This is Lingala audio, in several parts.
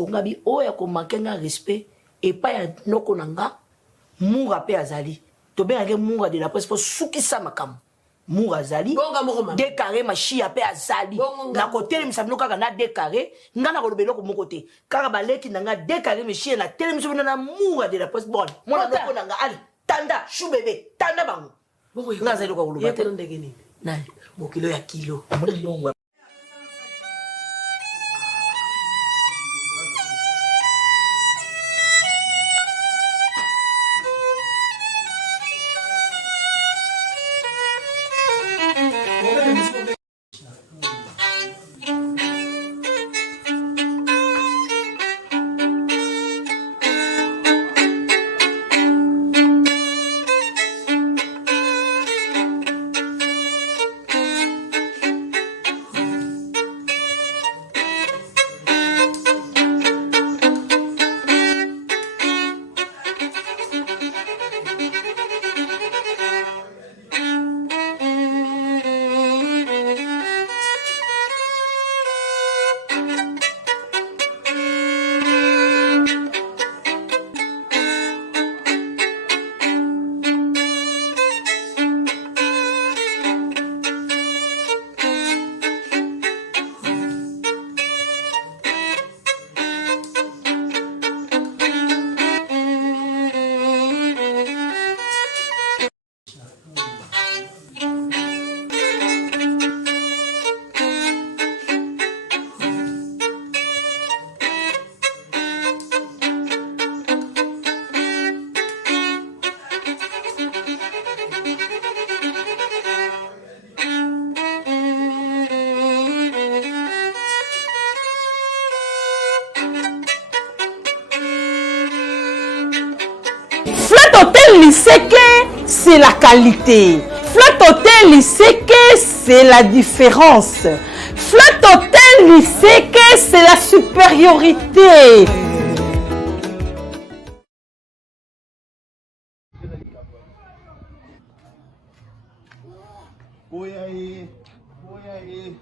kongabi oya ko mankenga respect et pas ya noko nanga munga pe azali to be ngake munga de la presse pour sukisa makam munga azali décarré machia pe azali na côté mi sabino kaka na décarré ngana ko lobelo ko mokote kaka baleki nanga décarré machia na télé mi sabino na munga de la presse bon mona noko nanga ali tanda chou bébé tanda bango ngaza ko ko lobate ndenge ni nani bokilo ya kilo mbongo. Lycée que c'est la qualité. Flat Hotel lycée que c'est la différence. Flat Hotel lycée que c'est la supériorité.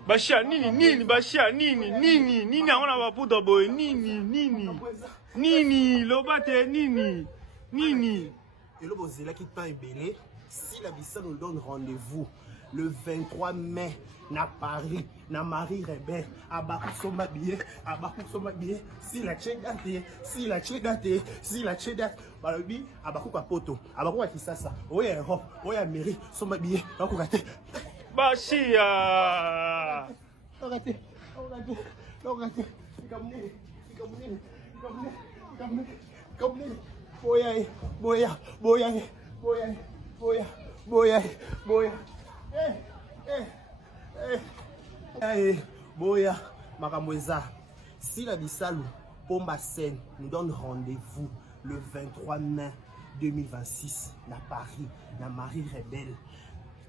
Bashia nini bashia nini angona baputa boy nini lobate nini. Et le Bozela qui t'a ébélé, si la Bissa nous donne rendez-vous le 23 mai, na Paris, na Marie Rebelle, à Bakou Somabie, si la Tchèdate, Balobi, à Bakou Kapoto, à Bakou Akisasa, Oya Europe, Oya Mairie, Somabie, Bakou Kate. Bashia! Boya, Makamweza, si la Bissalou, Pomba Seine, nous donne rendez-vous le 23 mai 2026, à Paris, à Marie Rebelle,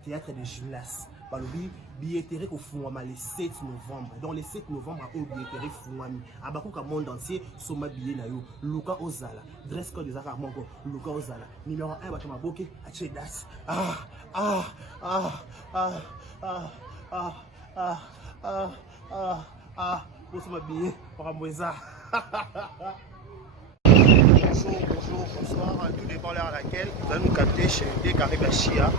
théâtre de gymnase. Balobi, billetterie au Fouama le 7 novembre. Dans le 7 novembre, au billetterie Fouami. À Bakouka monde entier, Soma billet na yo. Luka Ozala. Dress code des Akamongo. Luka Ozala. Numéro 1, Batama Boke, Achedas. Soma billet, Paramoueza. Bonjour, bonsoir. Tout dépend l'heure à laquelle vous allez nous capter chez Décarré Bachia.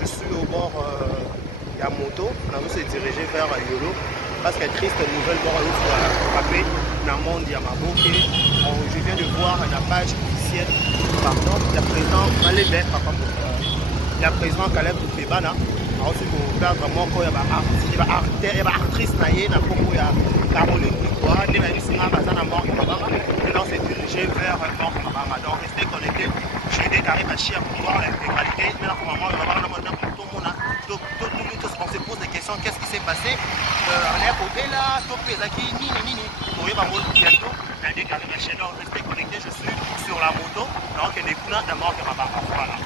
Je suis au bord de la moto. On va se diriger vers Yolo. Parce que triste nouvelle, pour frapper dans le monde de Yamaboke. Je viens de voir la page officielle du président Malébé, le président Caleb Toubébana. Alors, si vous perdez vraiment quoi, il y a actrice naïe, Caroline Nicoua, il y a une singa bazana mort maintenant c'est dirigé vers Mort Mabama. Donc restez connectés chez Décarré Bachia pour voir l'intégralité. Maintenant, on se pose des questions, qu'est-ce qui s'est passé on est à côté là, nini. Vous voyez bientôt Décarré Bachia. Donc restez connectés, je suis sur la moto. Donc il y a des couleurs de Mort Mabama. Voilà.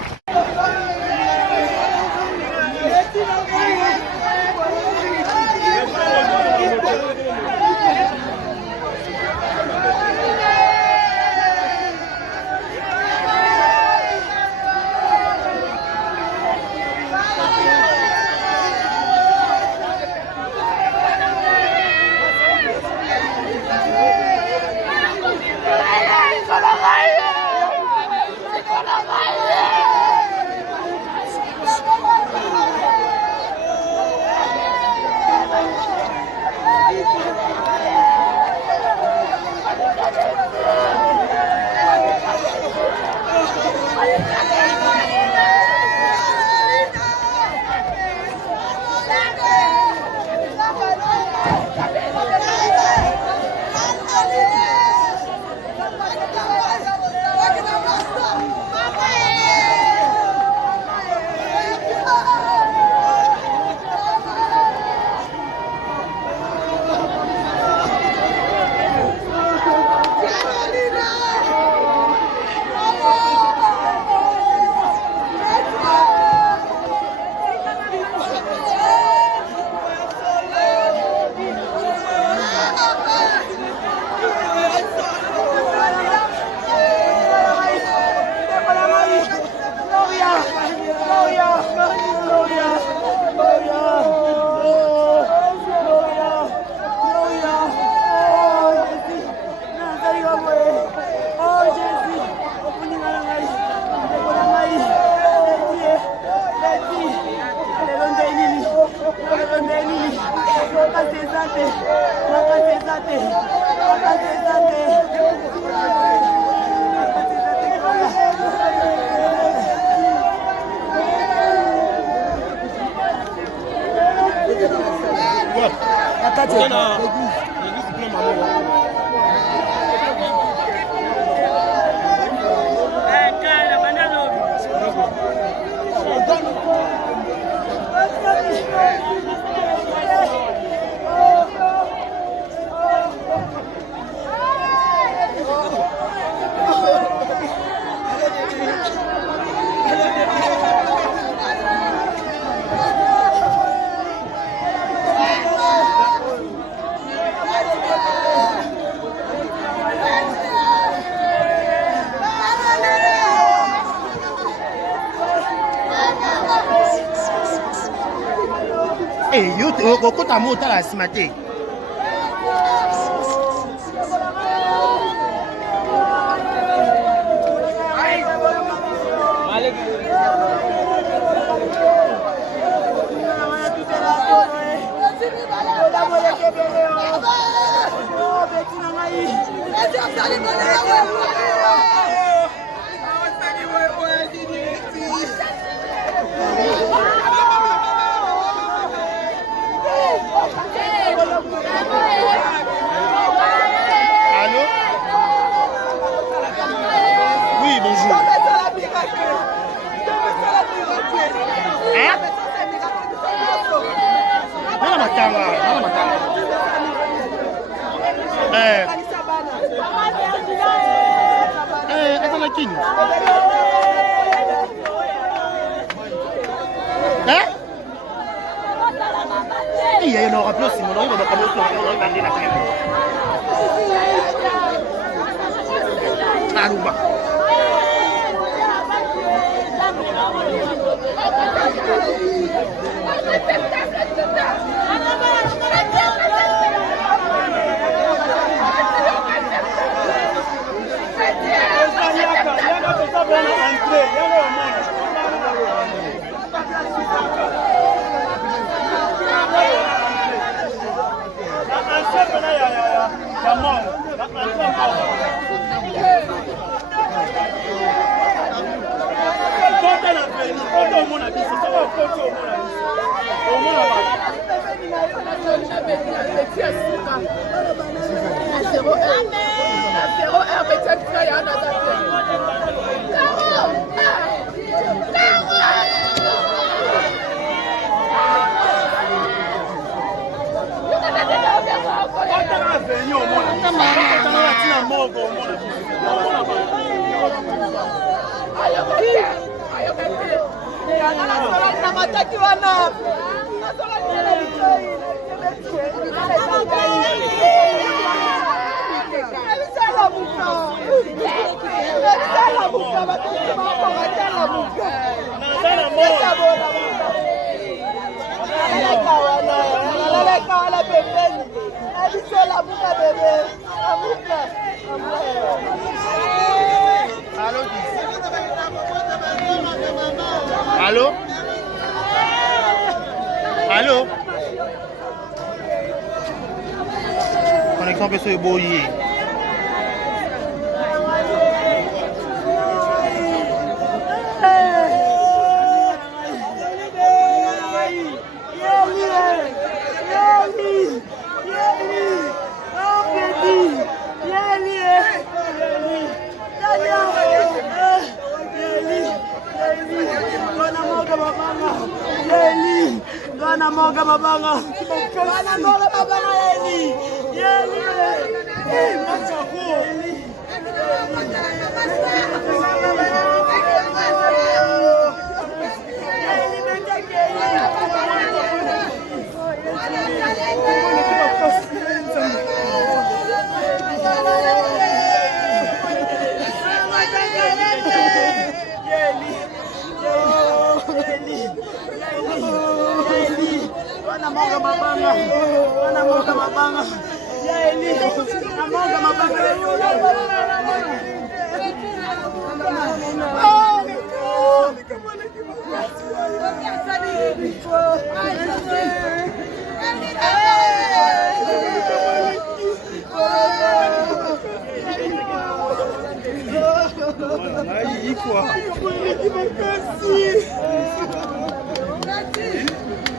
okota mota la nsima te. Allô? Oui, bonjour. Hein? Nana matanga. Attends la king. Hein? Il y a un rappel aussi, mon nom, il va pas me faire la crème. Aruba. Allô? Allô? Connexion peut se brouiller. Moga mabanga, bana moga mabanga Eli, Eli, machafu Eli. Moga mabanga, ya Eli, moga mabanga.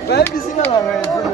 Vai piscina lá, velho.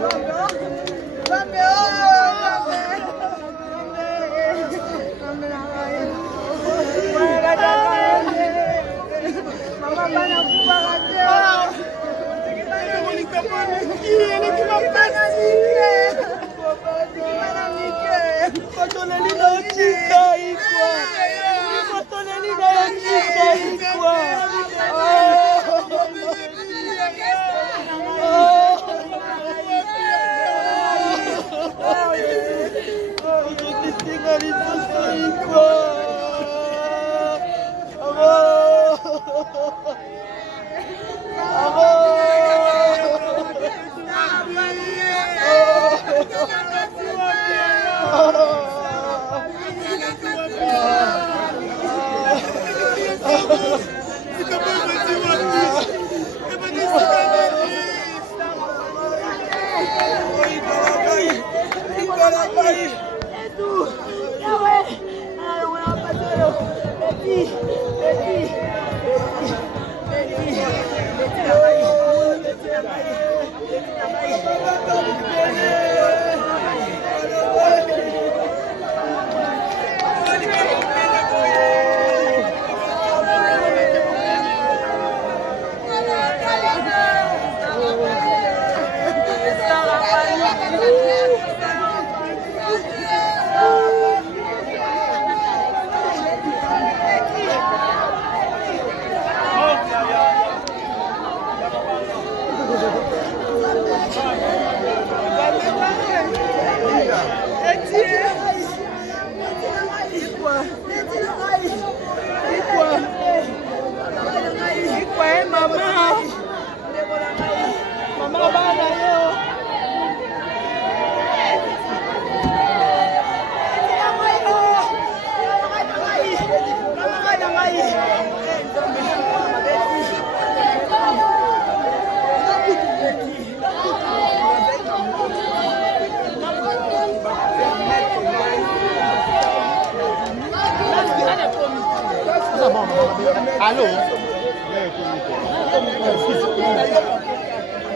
Allô?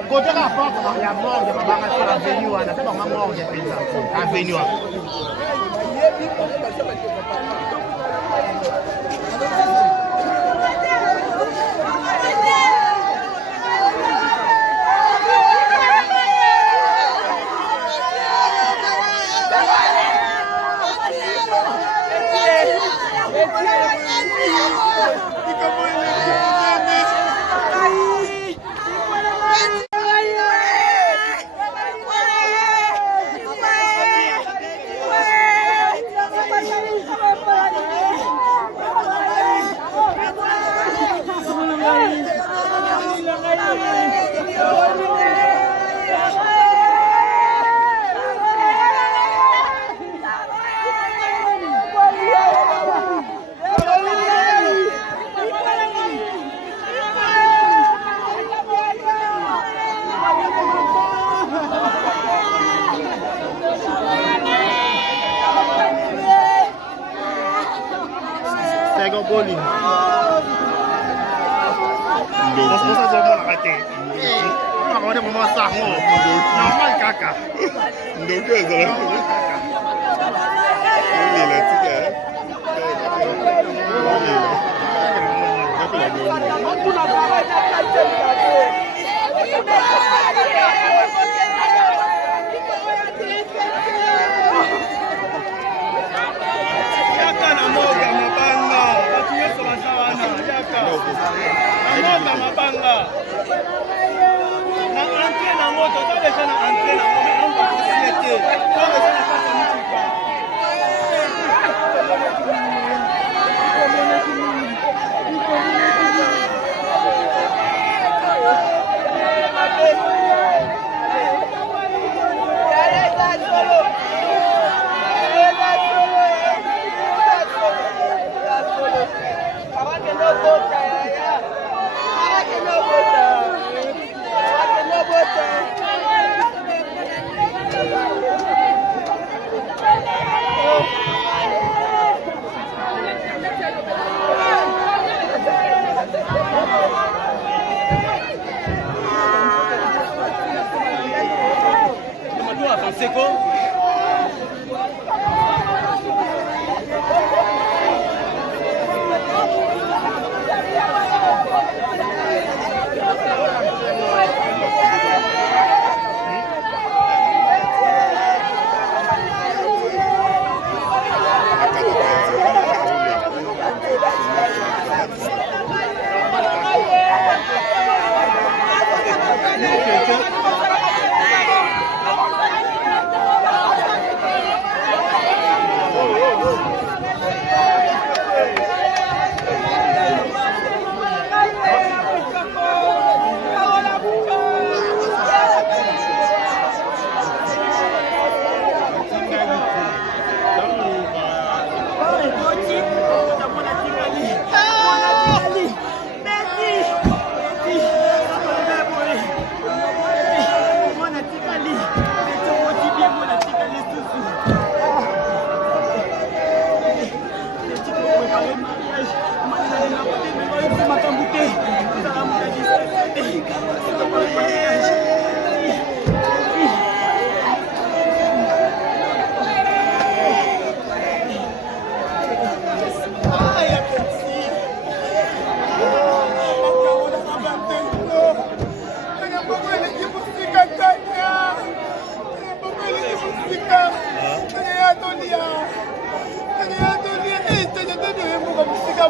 Côté la porte, il y a mort de ma sur l'avenue, on a fait ma mort de pizza. Avenue. Boli.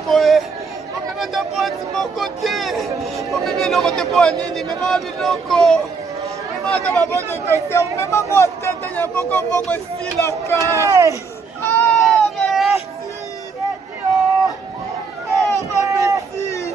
boye. On peut mettre un point de mon côté. On peut mettre le côté pour Anini, mais ma vie loco. Mais ma dans ma bonne docteur, mais ma moi tête, il y a beaucoup aussi la car. Ah, merci. Oh, ma petit.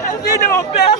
Merci de mon père.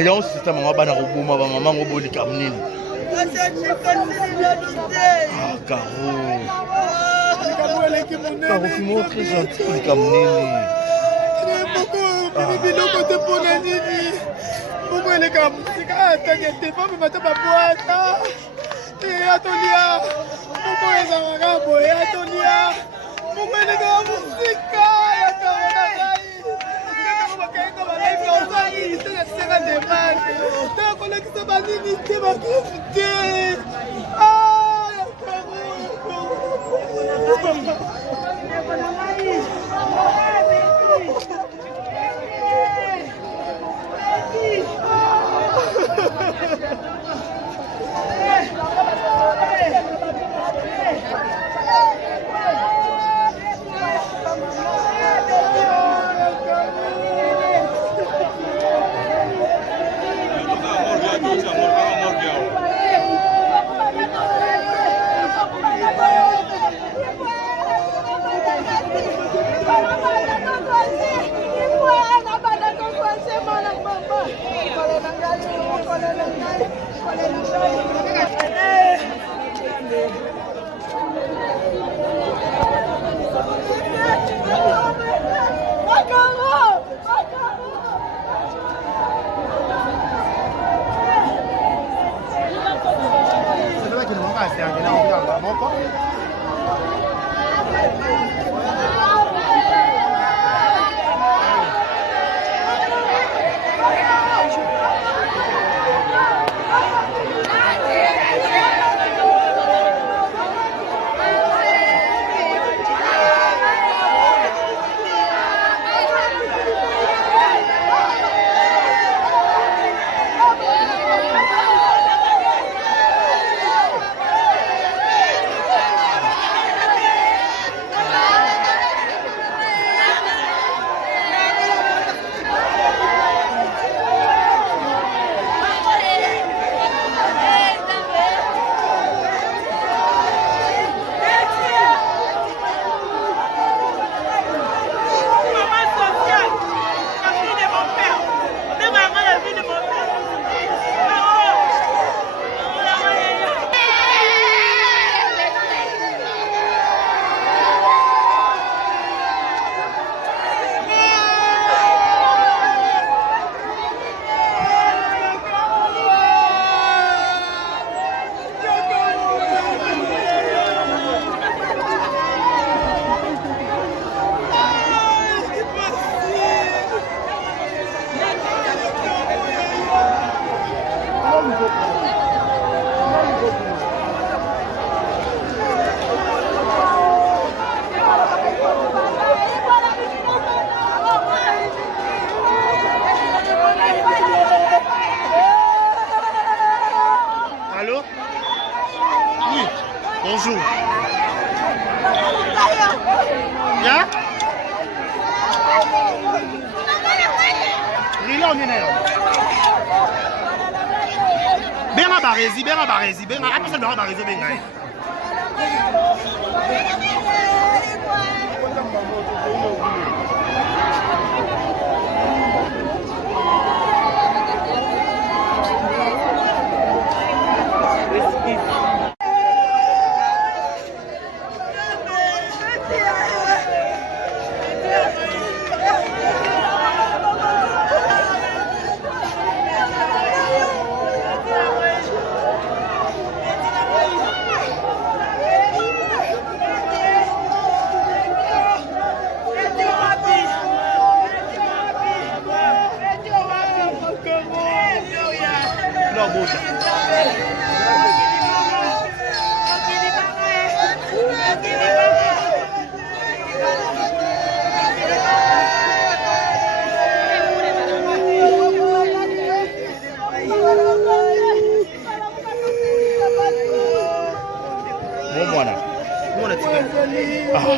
Yon sita mama bana kubuma ba mama ngoboli kamnini. Ah Caro. Caro fimo très gentil kamnini. Biloko te pona nini. Pourquoi les gars, t'inquiète pas, mais maintenant pas boire. Et atolia. Pourquoi les gars, boy, atolia. Pourquoi les gars, musique. bonjour. Ya? Rilo nina yo. Benga barezi, benga apesa ndo barezi benga.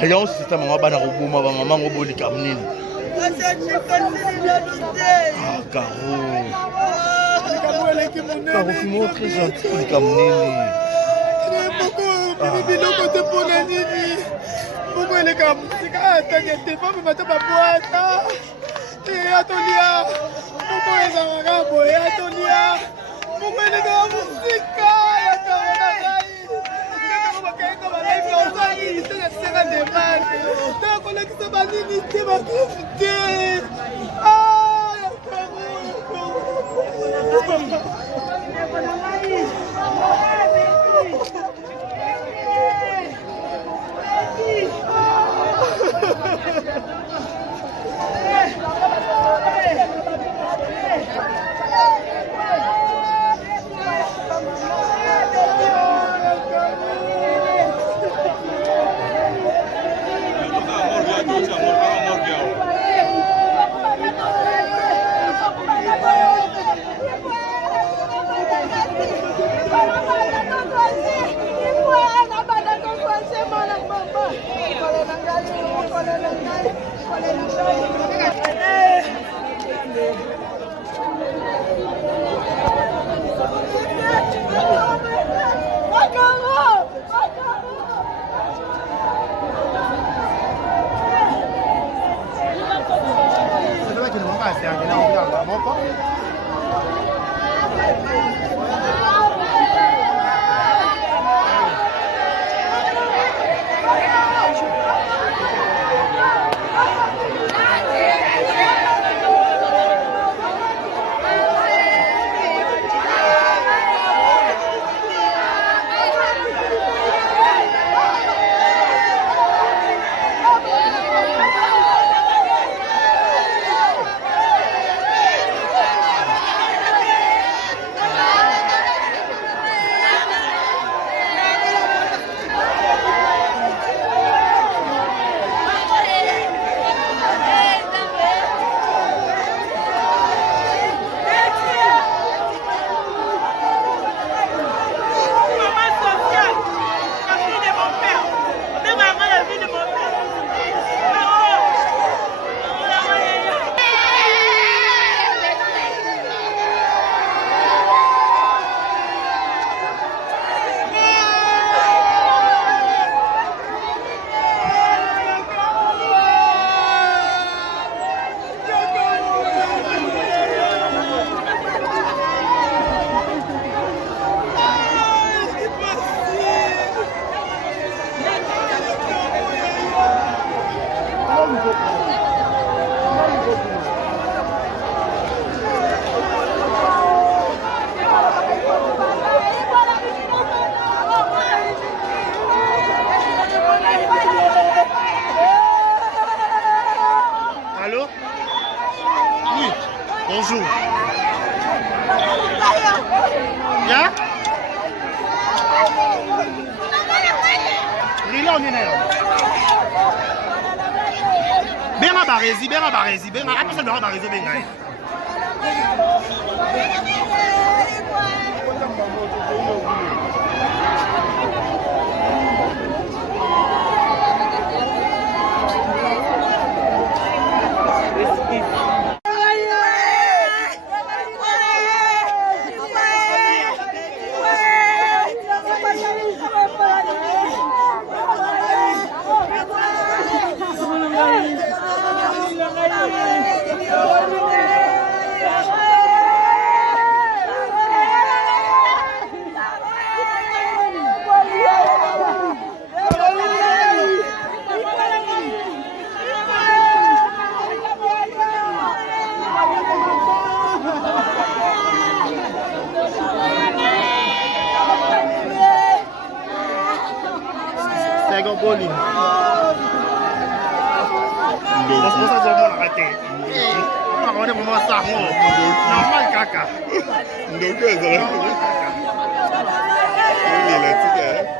Rien c'est maman bana robuma ba maman ngoboli kamnini. Ah Caro. Caro fimo très gentil kamnini. Biloko te pona nini? Pourquoi elle est comme ça? T'inquiète pas, mais maintenant ma boîte. Et Atolia. Pourquoi elle est en boîte? Et Atolia. Pourquoi elle est dans la musique? Bonjour. Ya? Rilo nina yo. Benga barezi, benga apesa ndo barezi benga. Tiger Boli. On se pose à dire mon arrêté. On est vraiment ça. Normal caca. Donc, ça va. Il est là, tu sais.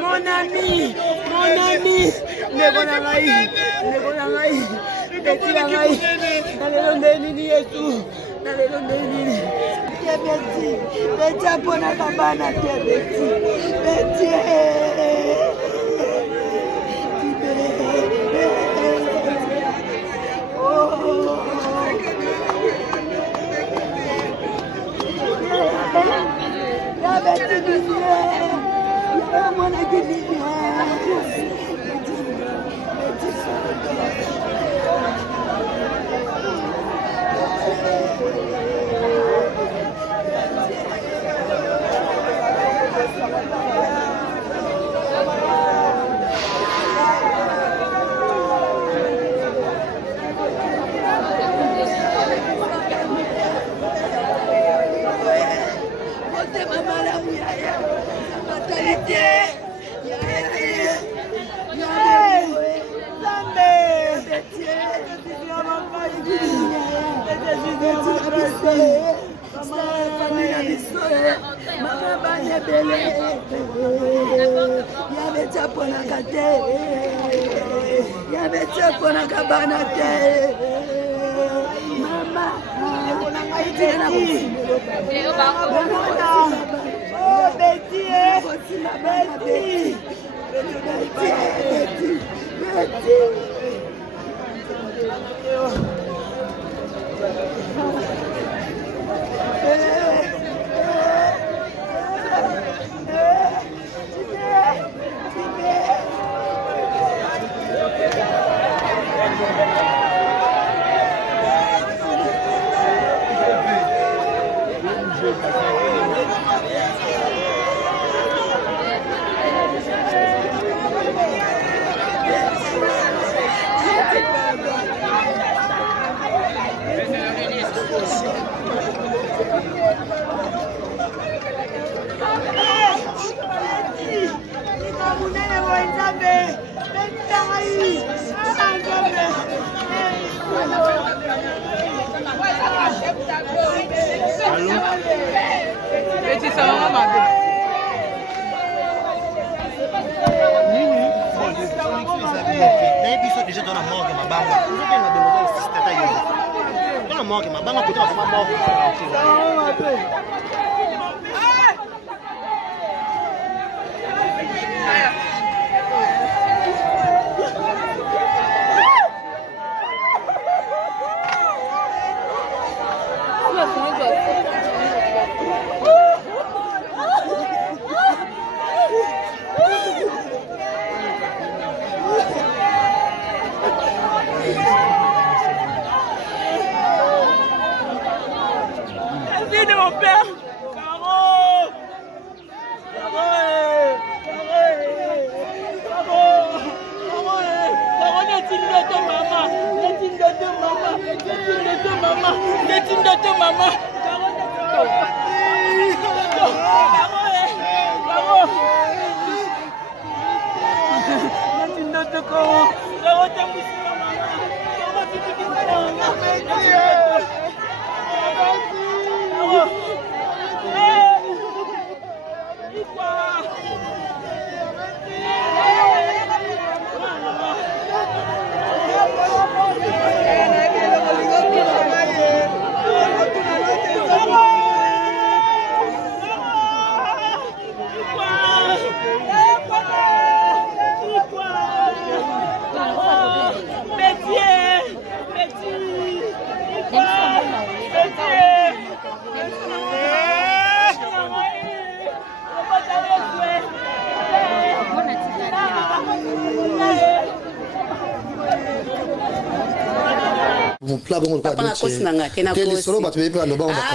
Mon ami, ndeko na ngai, beti na ngai, nalelo nde nini Yesu, nalelo nde nini, beti apona kabana te beti,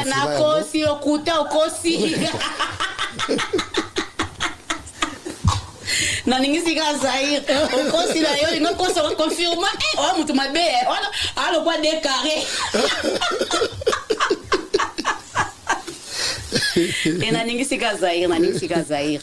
nakosi okuta okosi naningisika Zaire okosi na yo ingokosa confirma o mutu mabe alo kwa décarré naningisika Zaire